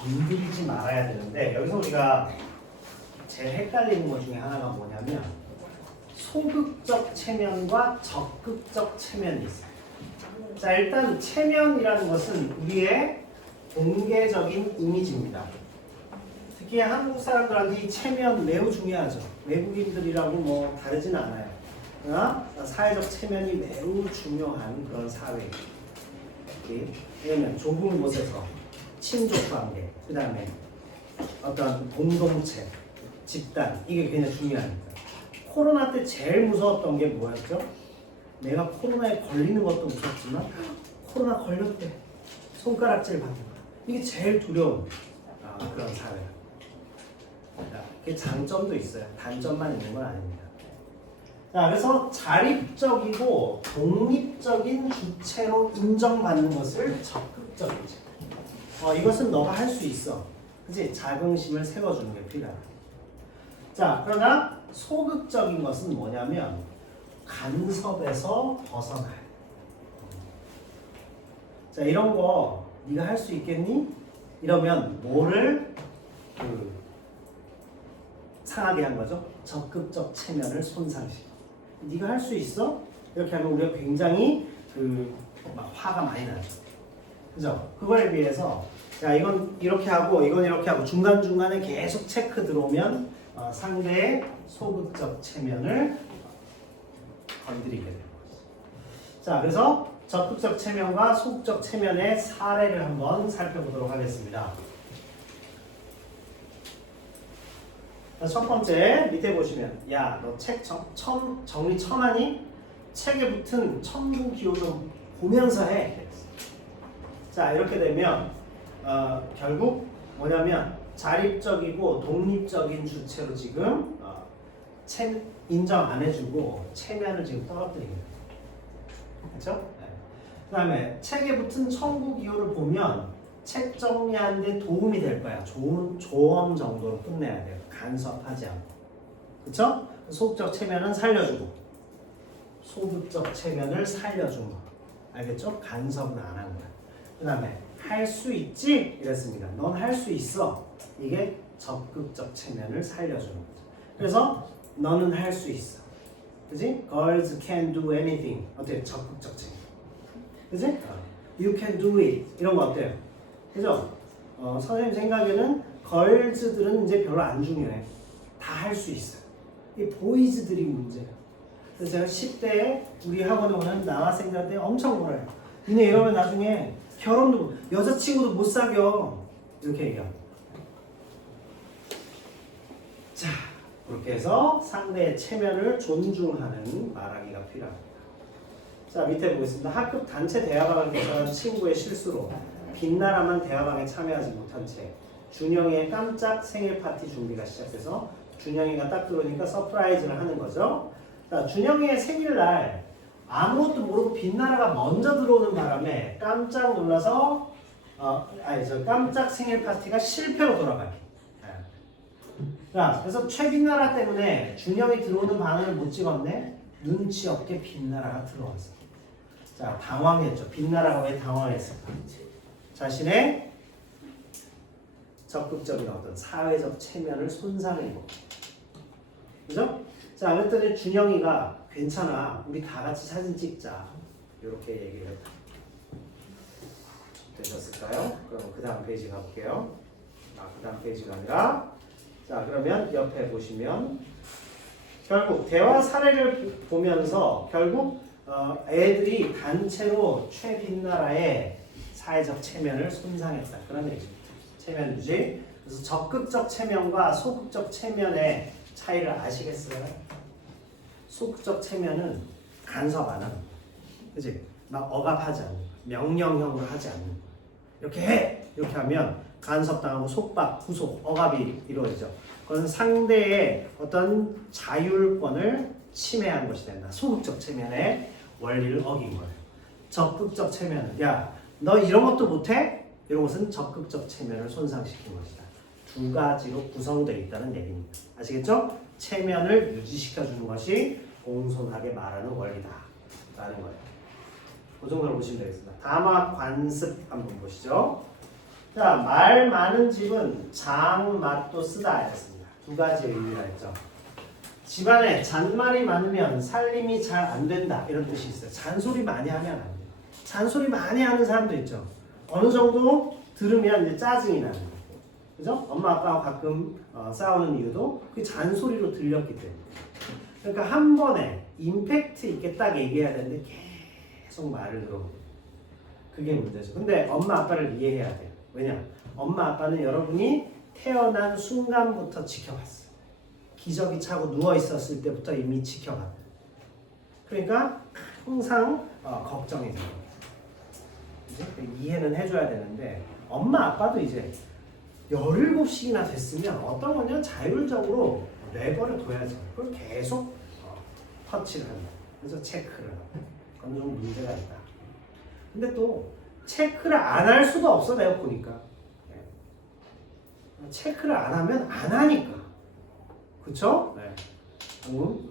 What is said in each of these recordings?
건드리지 말아야 되는데 여기서 우리가 제일 헷갈리는 것 중에 하나가 뭐냐면 소극적 체면과 적극적 체면이 있어요. 자, 일단 체면이라는 것은 우리의 공개적인 이미지입니다. 특히 한국 사람들한테 이 체면 매우 중요하죠. 외국인들이라고 뭐 다르진 않아요. 그러나 사회적 체면이 매우 중요한 그런 사회예요. 왜냐면 좁은 곳에서 친족관계, 그 다음에 어떤 공동체, 집단, 이게 굉장히 중요합니다. 코로나 때 제일 무서웠던 게 뭐였죠? 내가 코로나에 걸리는 것도 무섭지만 코로나 걸렸대. 손가락질 받는 거. 이게 제일 두려운 그런 사회예요. 그게 장점도 있어요. 단점만 있는 건 아닙니다. 자, 그래서 자립적이고 독립적인 주체로 인정받는 것을 적극적이지. 이것은 너가 할 수 있어. 그치? 자긍심을 세워주는 게 필요하다. 자, 그러나 소극적인 것은 뭐냐면 간섭에서 벗어나요. 자, 이런 거 네가 할 수 있겠니? 이러면 뭐를 상하게 한 거죠? 적극적 체면을 손상시켜. 네가 할 수 있어? 이렇게 하면 우리가 굉장히 막 화가 많이 나죠. 그죠? 그거에 비해서 자, 이건 이렇게 하고 이건 이렇게 하고 중간중간에 계속 체크 들어오면 상대의 소극적 체면을 건드리게 되는 거죠. 자, 그래서 적극적 체면과 소극적 체면의 사례를 한번 살펴보도록 하겠습니다. 자, 첫 번째 밑에 보시면 야, 너 책 정리 첨하니? 책에 붙은 첨부 기호 좀 보면서 해. 자, 이렇게 되면 결국 뭐냐면 자립적이고 독립적인 주체로 지금 인정 안 해주고 체면을 지금 떨어뜨리는 거예요. 그렇죠? 네. 그 다음에 책에 붙은 첨부 기호를 보면 책 정리하는 데 도움이 될 거야. 좋은 조언 정도로 끝내야 돼요. 간섭하지 않고. 그렇죠? 소극적 체면은 살려주고 소극적 체면을 살려준 거. 알겠죠? 간섭은 안 한 거야. 그 다음에 할 수 있지? 이랬습니다. 넌 할 수 있어. 이게 적극적 체면을 살려주는 거죠. 그래서 너는 할 수 있어. 그지? Girls can do anything. 어때요? 적극적 체면. 그지? You can do it. 이런 거 어때요? 그죠? 선생님 생각에는 걸즈들은 이제 별로 안 중요해. 다 할 수 있어요. 이 보이즈들이 문제예요. 그래서 제가 10대에 우리 학원에 오는 남학생들한테 엄청 뭐래요. 니네 이러면 나중에 결혼도 여자친구도 못 사겨. 이렇게 얘기합니다. 자, 그렇게 해서 상대의 체면을 존중하는 말하기가 필요합니다. 자, 밑에 보겠습니다. 학급 단체 대화방을 개설한 친구의 실수로 빛나라만 대화방에 참여하지 못한 채 준영이의 깜짝 생일 파티 준비가 시작돼서 준영이가 딱 들어오니까 서프라이즈를 하는 거죠. 자, 준영이의 생일날 아무것도 모르고 빛나라가 먼저 들어오는 바람에 깜짝 놀라서 깜짝 생일 파티가 실패로 돌아가요. 자, 그래서 최빛나라 때문에 준영이 들어오는 반응을 못 찍었네. 눈치 없게 빛나라가 들어왔어. 자, 당황했죠. 빛나라가 왜 당황했을까? 자신의 적극적인 어떤 사회적 체면을 손상해고, 그죠? 자, 그랬더니 준영이가 괜찮아, 우리 다 같이 사진 찍자, 이렇게 얘기를 했다. 되셨을까요? 그럼 그 다음 페이지 가볼게요. 그 다음 페이지가 아니라, 자, 그러면 옆에 보시면 결국 대화 사례를 보면서 결국 애들이 단체로 최빛나라의 사회적 체면을 손상했다. 그런 얘기입니다. 체면 유지. 그래서 적극적 체면과 소극적 체면의 차이를 아시겠어요? 소극적 체면은 간섭 안 하는 거야. 그치? 막 억압하지 않는 거야. 명령형으로 하지 않는 거야. 이렇게 해! 이렇게 하면 간섭당하고 속박, 구속, 억압이 이루어지죠. 그건 상대의 어떤 자율권을 침해한 것이 된다. 소극적 체면의 원리를 어긴 거예요. 적극적 체면은 야, 너 이런 것도 못해? 이런 것은 적극적 체면을 손상시킨 것이다. 두 가지로 구성되어 있다는 얘기입니다. 아시겠죠? 체면을 유지시켜주는 것이 공손하게 말하는 원리다 라는 거예요. 그 정도로 보시면 되겠습니다. 담화 관습 한번 보시죠. 자, 말 많은 집은 장맛도 쓰다 했습니다. 두 가지 의미가 있죠. 집안에 잔말이 많으면 살림이 잘 안 된다 이런 뜻이 있어요. 잔소리 많이 하면 안 돼요. 잔소리 많이 하는 사람도 있죠. 어느 정도 들으면 이제 짜증이 나는 거예요. 그죠? 엄마 아빠하고 가끔 싸우는 이유도 그 잔소리로 들렸기 때문에. 그러니까 한 번에 임팩트 있게 딱 얘기해야 되는데 계속 말을 들어오고 그게 문제죠. 근데 엄마 아빠를 이해해야 돼요. 왜냐? 엄마 아빠는 여러분이 태어난 순간부터 지켜봤어요. 기저귀 차고 누워 있었을 때부터 이미 지켜봤어요. 그러니까 항상 걱정이 돼요. 이제 이해는 해줘야 되는데 엄마 아빠도 이제 17씩이나 됐으면 어떤 거냐 자율적으로 내버려 둬야죠. 그걸 계속 터치를 한다. 그래서 체크를 하고 어느 정도 문제가 있다. 근데 또 체크를 안 할 수도 없어 내가 보니까. 체크를 안 하면 안 하니까. 그쵸? 네.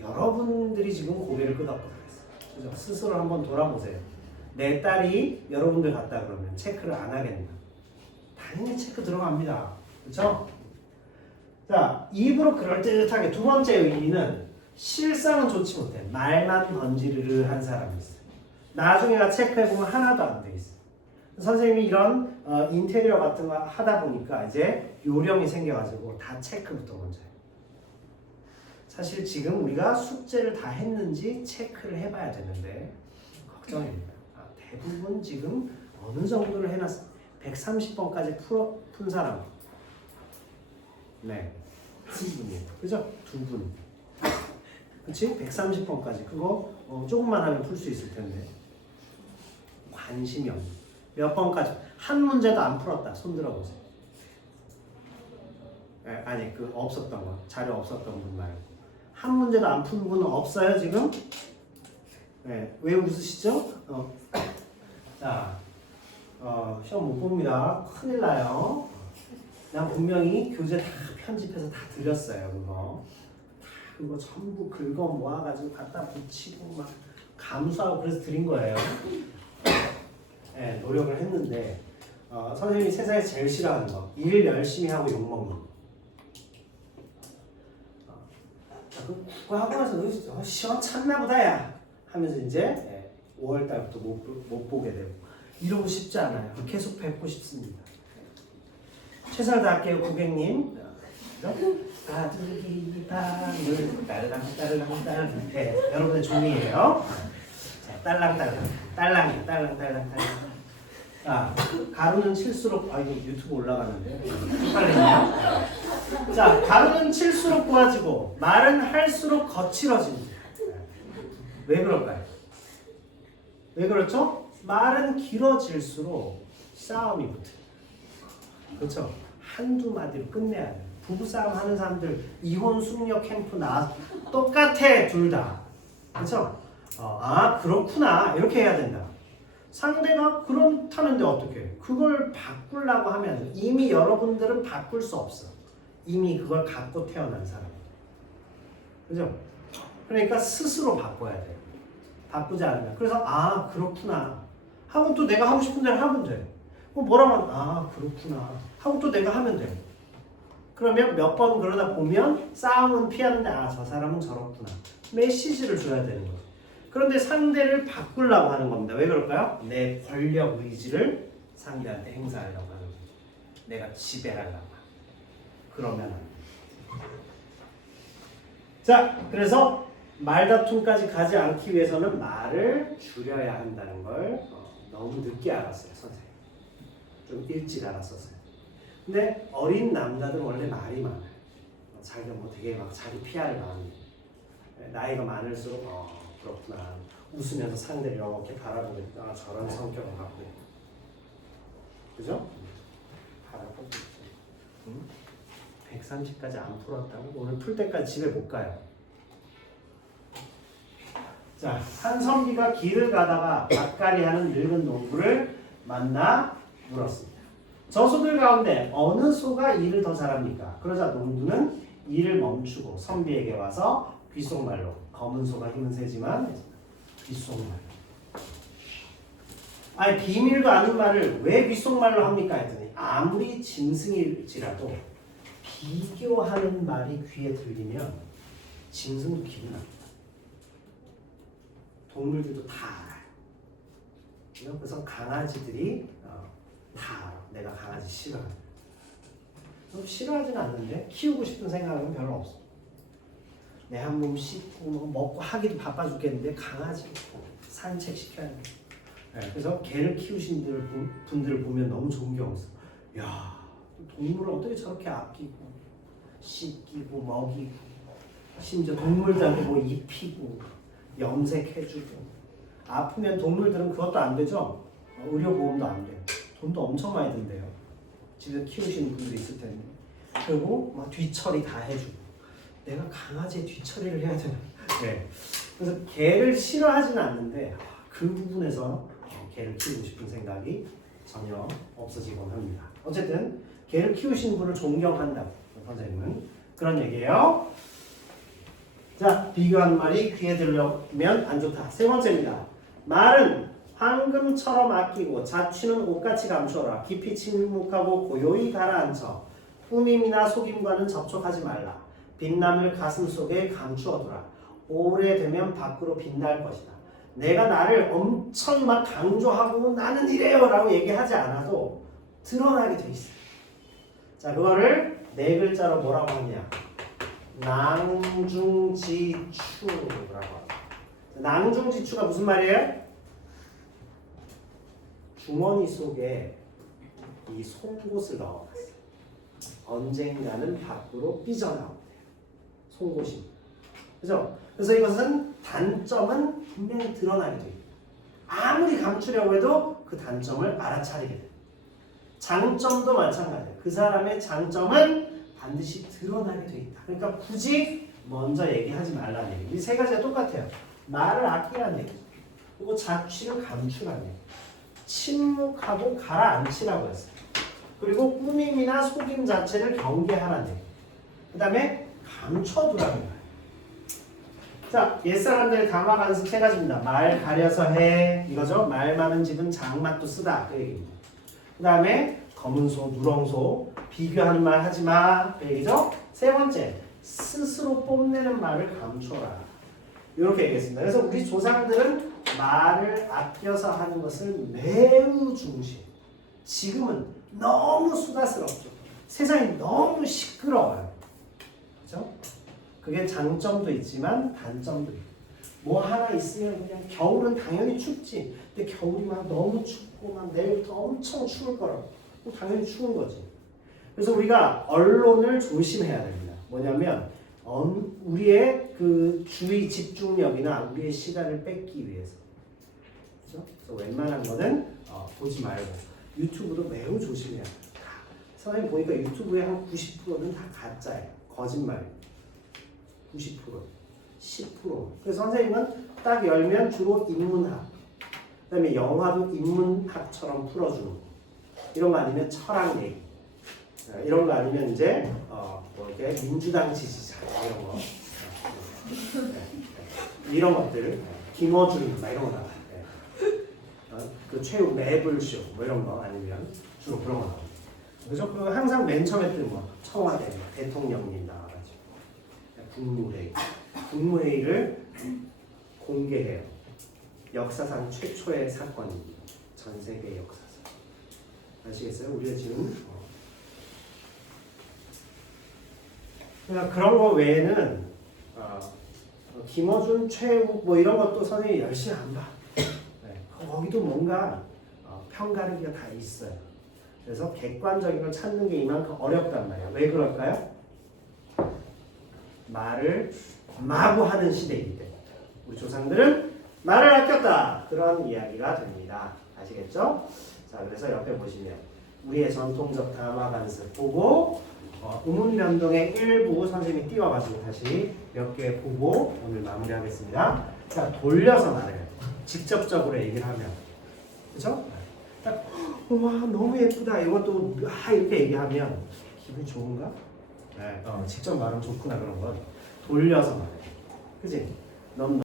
여러분들이 지금 고개를 끄덕끄덕했어요. 그죠? 스스로 한번 돌아보세요. 내 딸이 여러분들 같다 그러면 체크를 안 하겠나? 당연히 체크 들어갑니다. 그쵸? 자, 입으로 그럴듯하게 두 번째 의미는 실상은 좋지 못해. 말만 던지르르 한 사람이 있어요. 나중에 체크해보면 하나도 안 돼 있어요. 선생님이 이런 인테리어 같은 거 하다 보니까 이제 요령이 생겨가지고 다 체크부터 먼저 해요. 사실 지금 우리가 숙제를 다 했는지 체크를 해봐야 되는데 걱정입니다. 대부분 지금 어느 정도를 해놨어요. 130번까지 푼 사람. 네. 두 분이에요. 그죠? 두 분. 그치? 130번까지. 그거 조금만 하면 풀 수 있을 텐데. 관심이 없는. 몇 번까지? 한 문제도 안 풀었다. 손 들어보세요. 네, 아니, 없었던 거. 자료 없었던 분 말고. 한 문제도 안 푼 분은 없어요, 지금? 네. 왜 웃으시죠? 자, 시험 못 봅니다. 큰일 나요. 난 분명히 교재 다 편집해서 다 드렸어요, 그거 전부 긁어 모아가지고 갖다 붙이고 막 감수하고 그래서 드린 거예요. 네, 노력을 했는데 선생님이 세상에서 제일 싫어하는 거 일 열심히 하고 욕먹는 거. 그거 하고 나서 시험 참나 보다야 하면서 이제 5월달부터 못 보게 되고 이러고 싶지 않아요. 계속 뵙고 싶습니다. 최선을 다할게요, 고객님. 아두기 밤을 딸랑딸랑딸랑. 네, 여러분의 종이에요. 자, 딸랑딸랑. 자, 가루는 칠수록 이거 유튜브 올라가는데 빨리요. 자, 가루는 칠수록 고와지고 말은 할수록 거칠어집니다. 왜 그럴까요? 왜 그렇죠? 말은 길어질수록 싸움이 붙어요. 그렇죠? 한두 마디로 끝내야 돼요. 부부싸움 하는 사람들 이혼 숙녀 캠프 똑같아 둘 다. 그렇죠? 그렇구나 이렇게 해야 된다. 상대가 그렇다는데 어떻게? 그걸 바꾸려고 하면 이미 여러분들은 바꿀 수 없어. 이미 그걸 갖고 태어난 사람. 그죠? 그러니까 스스로 바꿔야 돼요. 바꾸지 않으면. 그래서 그렇구나 하고 또 내가 하고 싶은 대로 하면 돼. 뭐라고 하면 그렇구나 하고 또 내가 하면 돼. 그러면 몇 번 그러다 보면 싸움은 피하는데 저 사람은 저렇구나. 메시지를 줘야 되는 거죠. 그런데 상대를 바꾸려고 하는 겁니다. 왜 그럴까요? 내 권력 의지를 상대한테 행사하려고 하는 거죠. 내가 지배하려고 하는. 그러면 안 돼. 자, 그래서 말다툼까지 가지 않기 위해서는 말을 줄여야 한다는 걸 너무 늦게 알았어요, 선생님. 좀 일찍 알았었어요. 근데 어린 남자들은 원래 말이 많아요. 자기가 되게 막 자기 PR을 많이 해. 나이가 많을수록 그렇구나. 웃으면서 상대를 이렇게 바라보고 저런 성격을 갖고 있다. 그죠? 바라보고 있죠. 130까지 안 풀었다고 오늘 풀 때까지 집에 못 가요. 자, 한성기가 길을 가다가 밭갈이 하는 늙은 농부를 만나 물었습니다. 저소들 가운데 어느 소가 일을 더 잘합니까? 그러자 농부는 일을 멈추고 선비에게 와서 귓속말로 검은 소가 힘은 세지만 귓속말로 아니 비밀도 아닌 말을 왜 귓속말로 합니까 했더니 아무리 짐승일지라도 비교하는 말이 귀에 들리면 짐승도 기분 납니다. 동물들도 다 알아요. 그래서 강아지들이 다 알아. 내가 강아지 싫어하는. 좀 싫어하지는 않는데 키우고 싶은 생각은 별로 없어. 내 한 몸 씻고 먹고 하기도 바빠 죽겠는데 강아지 산책 시켜야 돼. 네, 그래서 개를 키우신 분들을 보면 너무 존경스러워. 야, 동물을 어떻게 저렇게 아끼고 씻기고 먹이고 심지어 동물들한테 뭐 입히고 염색해주고 아프면 동물들은 그것도 안 되죠. 의료보험도 안 돼요. 돈도 엄청 많이 든대요. 집에서 키우시는 분도 있을 텐데. 그리고 막 뒤처리 다 해주고. 내가 강아지의 뒤처리를 해야 되나? 네. 그래서 개를 싫어하지는 않는데 그 부분에서 개를 키우고 싶은 생각이 전혀 없어지곤 합니다. 어쨌든 개를 키우시는 분을 존경한다고 선생님은 그런 얘기예요. 자, 비교하는 말이 귀에 들려오면 안 좋다. 세 번째입니다. 말은 황금처럼 아끼고 자취는 옷같이 감추어라. 깊이 침묵하고 고요히 가라앉혀. 꾸밈이나 속임과는 접촉하지 말라. 빛남을 가슴 속에 감추어두라. 오래되면 밖으로 빛날 것이다. 내가 나를 엄청 막 강조하고 나는 이래요 라고 얘기하지 않아도 드러나게 돼 있어요. 자, 그거를 네 글자로 뭐라고 하냐? 낭중지추라고 합니다. 낭중지추가 무슨 말이에요? 주머니 속에 이 송곳을 넣어놨어요. 언젠가는 밖으로 삐져나옵니다. 송곳이. 그죠? 그래서 이것은 단점은 분명히 드러나게 돼요. 아무리 감추려고 해도 그 단점을 알아차리게 돼요. 장점도 마찬가지예요. 그 사람의 장점은 반드시 드러나게 돼 있다. 그러니까 굳이 먼저 얘기하지 말라는 얘기. 이 세 가지가 똑같아요. 말을 아끼라는 얘기. 그리고 자취를 감추라는 얘기. 침묵하고 가라앉히라고 했어요. 그리고 꾸밈이나 속임 자체를 경계하라는 얘기. 그 다음에 감춰두라는 거예요. 자, 옛사람들의 담화 간섭 세 가지입니다. 말 가려서 해 이거죠. 말 많은 집은 장맛도 쓰다 그 얘기입니다. 그 다음에 검은 소, 누렁 소 비교하는 말 하지 마 그 얘기죠. 세 번째, 스스로 뽐내는 말을 감춰라. 이렇게 얘기했습니다. 그래서 우리 조상들은 말을 아껴서 하는 것을 매우 중시. 지금은 너무 수다스럽죠. 세상이 너무 시끄러워요. 그죠? 그게 장점도 있지만 단점도 있고. 뭐 하나 있으면 그냥 겨울은 당연히 춥지. 근데 겨울이 막 너무 춥고 막 내일부터 엄청 추울 거라고. 당연히 추운 거지. 그래서 우리가 언론을 조심해야 됩니다. 뭐냐면 우리의 그 주의 집중력이나 우리의 시간을 뺏기 위해서. 그렇죠? 그래서 웬만한 거는 보지 말고 유튜브도 매우 조심해야 돼요. 선생님 보니까 유튜브의 한 90%는 다 가짜예요. 거짓말. 90%, 10%. 그래서 선생님은 딱 열면 주로 인문학, 그다음에 영화도 인문학처럼 풀어주는 거. 이런 거 아니면 철학 얘기, 이런 거 아니면 이제 뭐 이렇게 민주당 지지자 이런 거, 이런 것들, 김어준 막 이런 거 나와요. 그 최후 매불쇼 뭐 이런 거 아니면 주로 그런 거 나와요. 그래서 그 항상 맨 처음에 뜨는 거 청와대 대통령님 나와가지고 국무회의를 공개해요. 역사상 최초의 사건입니다. 전 세계 역사상. 아시겠어요? 우리가 지금 그러니까 그런 거 외에는 김어준, 최욱 뭐 이런 것도 선생님이 열심히 안 봐. 네. 거기도 뭔가 편가르기가 다 있어요. 그래서 객관적인 걸 찾는 게 이만큼 어렵단 말이야. 왜 그럴까요? 말을 마구 하는 시대이기 때문에 우리 조상들은 말을 아꼈다. 그런 이야기가 됩니다. 아시겠죠? 자, 그래서 옆에 보시면 우리의 전통적 담화 간섭 보고 의문변동의 일부 선생님이 띄워가지고 다시 몇 개 보고 오늘 마무리하겠습니다. 자, 돌려서 말해요. 직접적으로 얘기를 하면. 그죠? 딱, 와, 너무 예쁘다. 이것도, 이렇게 얘기하면 기분이 좋은가? 네. 직접 말하면 좋구나, 그런 건. 돌려서 말해. 그지? 넌